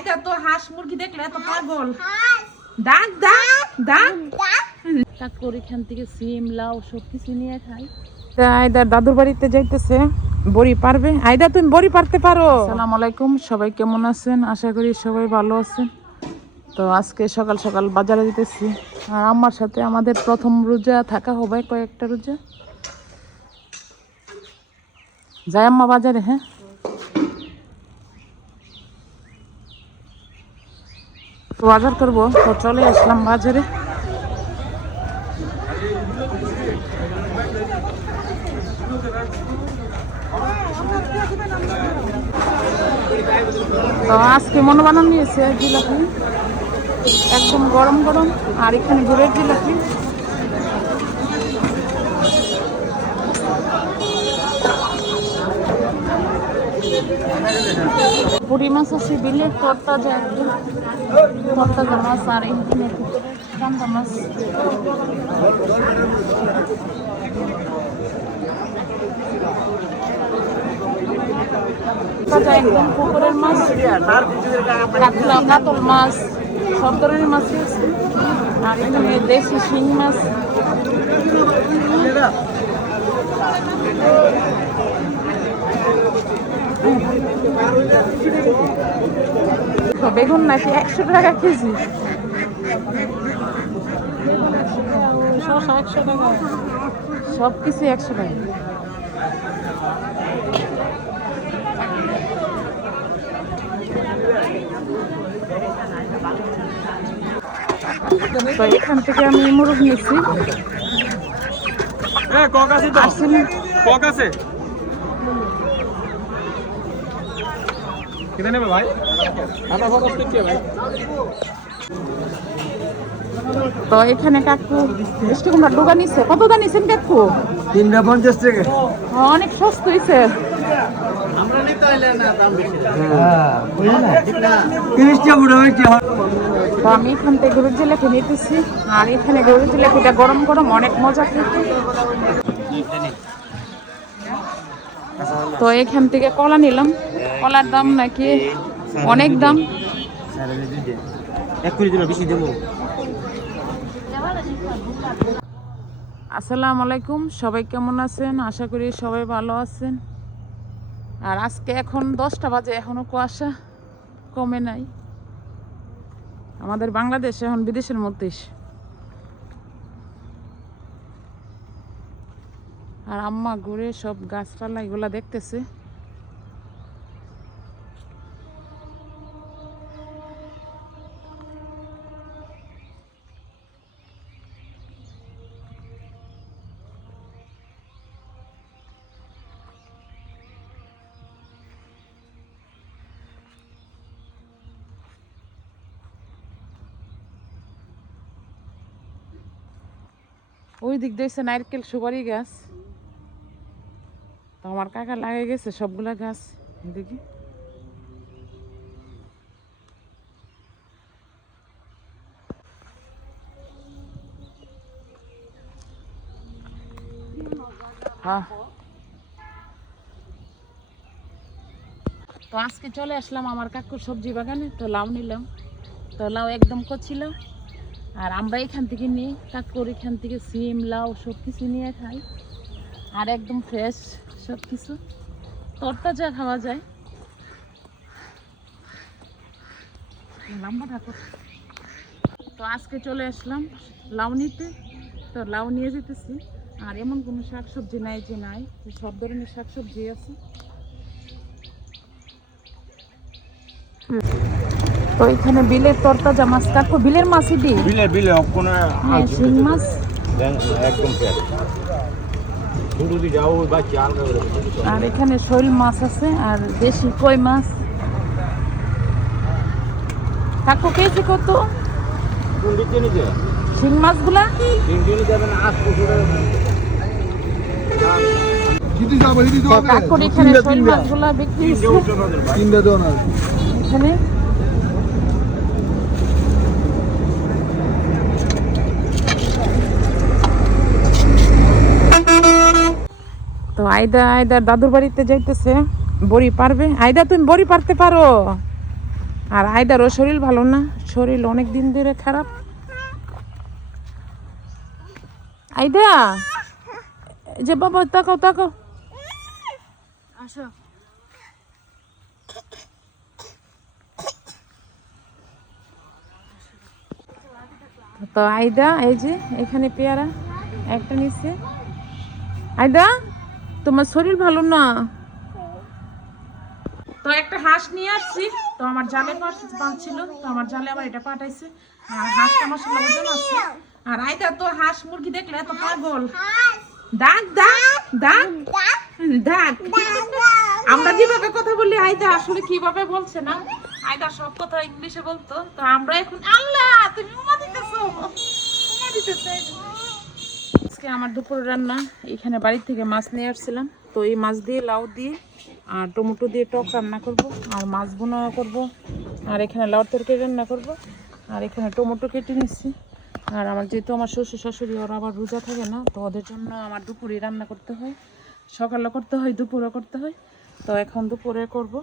আইতা তো হাঁস মুরগি দেখলে এত পাগল। ডাক ডাক ডাক ডাক করে এখান থেকে সিম লাউ সব কিছু নিয়ে খাই। আয়দার দাদুর বাড়িতে যাইতেছে, বড়ি পারবে। আয়দা তুমি বড়ি পারতে পারো? আসসালামু আলাইকুম, সবাই কেমন আছেন? আশা করি সবাই ভালো আছেন। তো আজকে সকাল সকাল বাজারে যেতেছি, আর আমার সাথে আমাদের প্রথম রোজা থাকা হবে, কয়েকটা রোজা। যাই আম্মা বাজারে। হ্যাঁ, তো বাজার করবো, তো চলে আসলাম বাজারে। তো আজকে মনে বানান নিয়েছে জিলাপি, একদম গরম গরম, আর এখানে গুড়ের জিলাপি। পুরি মাছ আছে, বিলের তরতাজা, একদম তরতাজা মাছ। আর এখানে কান্দা মাছ। একদম পুকুরের মাছ, কাতলা, কাতল মাছ, সব ধরনের মাছ আছে। আর এখানে দেশি শিং মাছ। বেগুন নাকি 100 টাকা কেজি, শসা 100 টাকা, সব কিছু 100 টাকা। তো এখান থেকে আমি মুরগ নিয়েছি। তো এখানে কাকু মিষ্টি কুমড়ার ডোকা নিচ্ছে। কত দাম নিচ্ছেন কাকু? 350 টাকা। অনেক সস্তা হয়েছে। তো আমি এখান থেকে গরুর জিলাপি নিতেছি, আর এখানে গরুর জিলাপিটা গরম গরম, অনেক মজা খেতে। তো এখান থেকে কলা নিলাম, কলার দাম নাকি অনেক দাম। আসসালামু আলাইকুম, সবাই কেমন আছেন? আশা করি সবাই ভালো আছেন। আর আজকে এখন 10টা বাজে, এখনো কুয়াশা কমে নাই। আমাদের বাংলাদেশ এখন বিদেশের মধ্যে। আর আম্মা ঘুরে সব গাছপালা এগুলা দেখতেছে। ওই দিক দিয়েছে নারকেল সুপারি গাছ। তো আমার কাকা লাগিয়ে গেছে সবগুলা গাছ এদিকে। হ্যাঁ, তো আজকে চলে আসলাম আমার কাকুর সবজি বাগানে। তো লাউ নিলাম, তো লাউ একদম কচ্ছিল। আর আমরা এখান থেকে নিই, কাকুর এখান থেকে সিম লাউ সব কিছু নিয়ে খাই। আর একদম ফ্রেশ সব কিছু, তরতাজা খাওয়া যায়। তো আজকে চলে আসলাম লাউ নিতে। তো লাউ নিয়ে যেতেছি। আর এমন কোনো শাকসবজি নাই যে নাই, সব ধরনের শাকসবজি আছে। তো এখানে বিলের তরতাজা মাছ। কাকু বিলের মাছই দি? বিলে কোনো শিং মাছ একদম ফ্রেশ। আর এখানে শৈল মাছ আছে, আর দেশি কই মাছ। কাকু কেজি কত শিং মাছগুলা? কাকুর এখানে শৈল মাছগুলা বিক্রি এখানে। তো আয়দার দাদুর বাড়িতে যাইতেছে, বড়ি পারবে। আয়দা তুমি বড়ি পারতে পারো? আর আয়দারও শরীর ভালো না, শরীর অনেক দিন ধরে খারাপ। আয়দা এই যে বাবা, তাকাও তাকাও, আসো। তো আয়দা এই যে এখানে পেয়ারা একটা নিচ্ছে। আয়দা তোমার শরীর ভালো না, তো একটা হাঁস নিয়ে আসছি। তো আমার জালে পাচ্ছিল, তো আমার জালে আবার এটা পাঠাইছে। আর হাঁসটা মশলা ওজন আছে। আর আয়দা তো হাঁস মুরগি দেখলে এত পাগল, ডাক ডাক ডাক ডাক। আমরা যেভাবে কথা বলি আয়দা আসলে কিভাবে বলছে না, আয়দা সব কথা ইংলিশে বলতো। তো আমরা এখন আল্লাহ তুমি উমা দিতেছো, উমা দিতেছে। আজকে আমার দুপুরের রান্না, এখানে বাড়ি থেকে মাছ নিয়ে আসছিলাম। তো এই মাছ দিয়ে লাউ দিয়ে আর টমেটো দিয়ে টক রান্না করব, আর মাছ বোনা করব, আর এখানে লাউর তরকারি রান্না করব, আর এখানে টমেটো কেটে নিচ্ছি। আর আমার যেহেতু আমার শ্বশুর শাশুড়ি ওরা আবার রোজা থাকে না, তো ওদের জন্য আমার দুপুরে রান্না করতে হয়, সকালে করতে হয়, দুপুরে করতে হয়। তো এখন দুপুরে করব।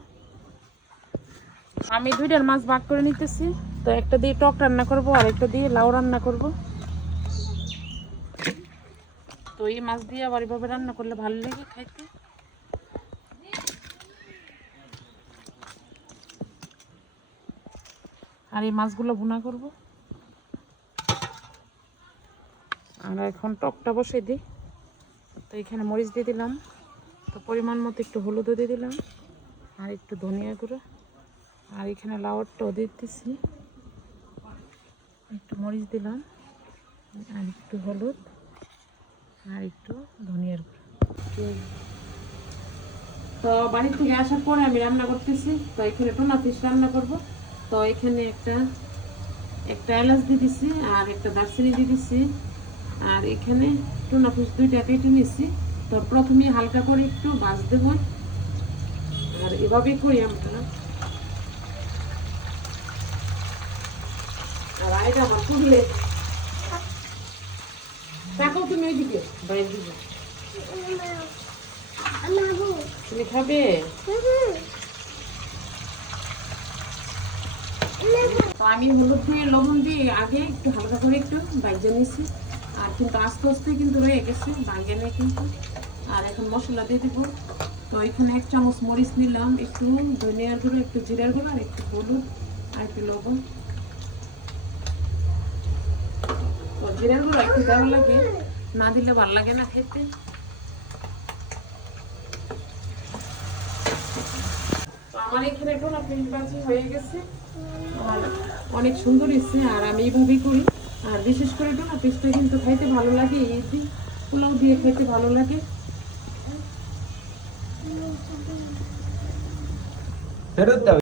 আমি দুইটার মাছ ভাগ করে নিতেছি। তো একটা দিয়ে টক রান্না করব, আর একটা দিয়ে লাউ রান্না করব। তো এই মাছ দিয়ে আবার এভাবে রান্না করলে ভালো লাগে খাইতে। আর এই মাছগুলো ভুনা করব। আর এখন টকটা বসে দিই। তো এখানে মরিচ দিয়ে দিলাম, তো পরিমাণ মতো একটু হলুদও দিয়ে দিলাম, আর একটু ধনিয়া গুঁড়ো, আর এখানে লাউটাও দিয়ে দিচ্ছি, একটু মরিচ দিলাম, আর একটু হলুদ, আর একটু ধনিয়ার গুঁড়ো। তো বাড়ি থেকে আসার পরে আমি রান্না করতেছি। তো এখানে টোনা ফিশ রান্না করব। তো এখানে একটা এলাচ দিয়ে দিচ্ছি, আর একটা দারচিনি দিয়ে দিচ্ছি, আর এখানে টোনা ফিশ দুইটা কেটে নিচ্ছি। তো প্রথমে হালকা করে একটু ভাজতে হয়, আর এভাবেই করি আমরা। আর আইডা আমার তুললে তাকাও তুমি ওইদিকে, বাইরের দিকে তুমি খাবে। তো আমি হলুদ দিয়ে লবণ দিয়ে আগে একটু হালকা করে একটু বাইজে নিয়েছি, আর কিন্তু আস্তে আস্তে কিন্তু রয়ে গেছে বাইজে নেই কিন্তু। আর এখন মশলা দিয়ে দিব। তো এখানে 1 চামচ মরিচ নিলাম, একটু ধনিয়ার গুঁড়ো, একটু জিরার গুঁড়ো, আর একটু হলুদ, আর একটু লবণ। তো জিরার গুঁড়ো একটু দেওয়া লাগে, না দিলে ভালো লাগে না খেতে। তো আমার এখানে টোনা ফিশ ভাজি হয়ে গেছে, আর অনেক সুন্দর এসছে। আর আমি এইভাবেই করি। আর বিশেষ করে টোনা ফিশটা কিন্তু খাইতে ভালো লাগে, এই দিয়ে পোলাও দিয়ে খেতে ভালো লাগে। ফেরত দাও।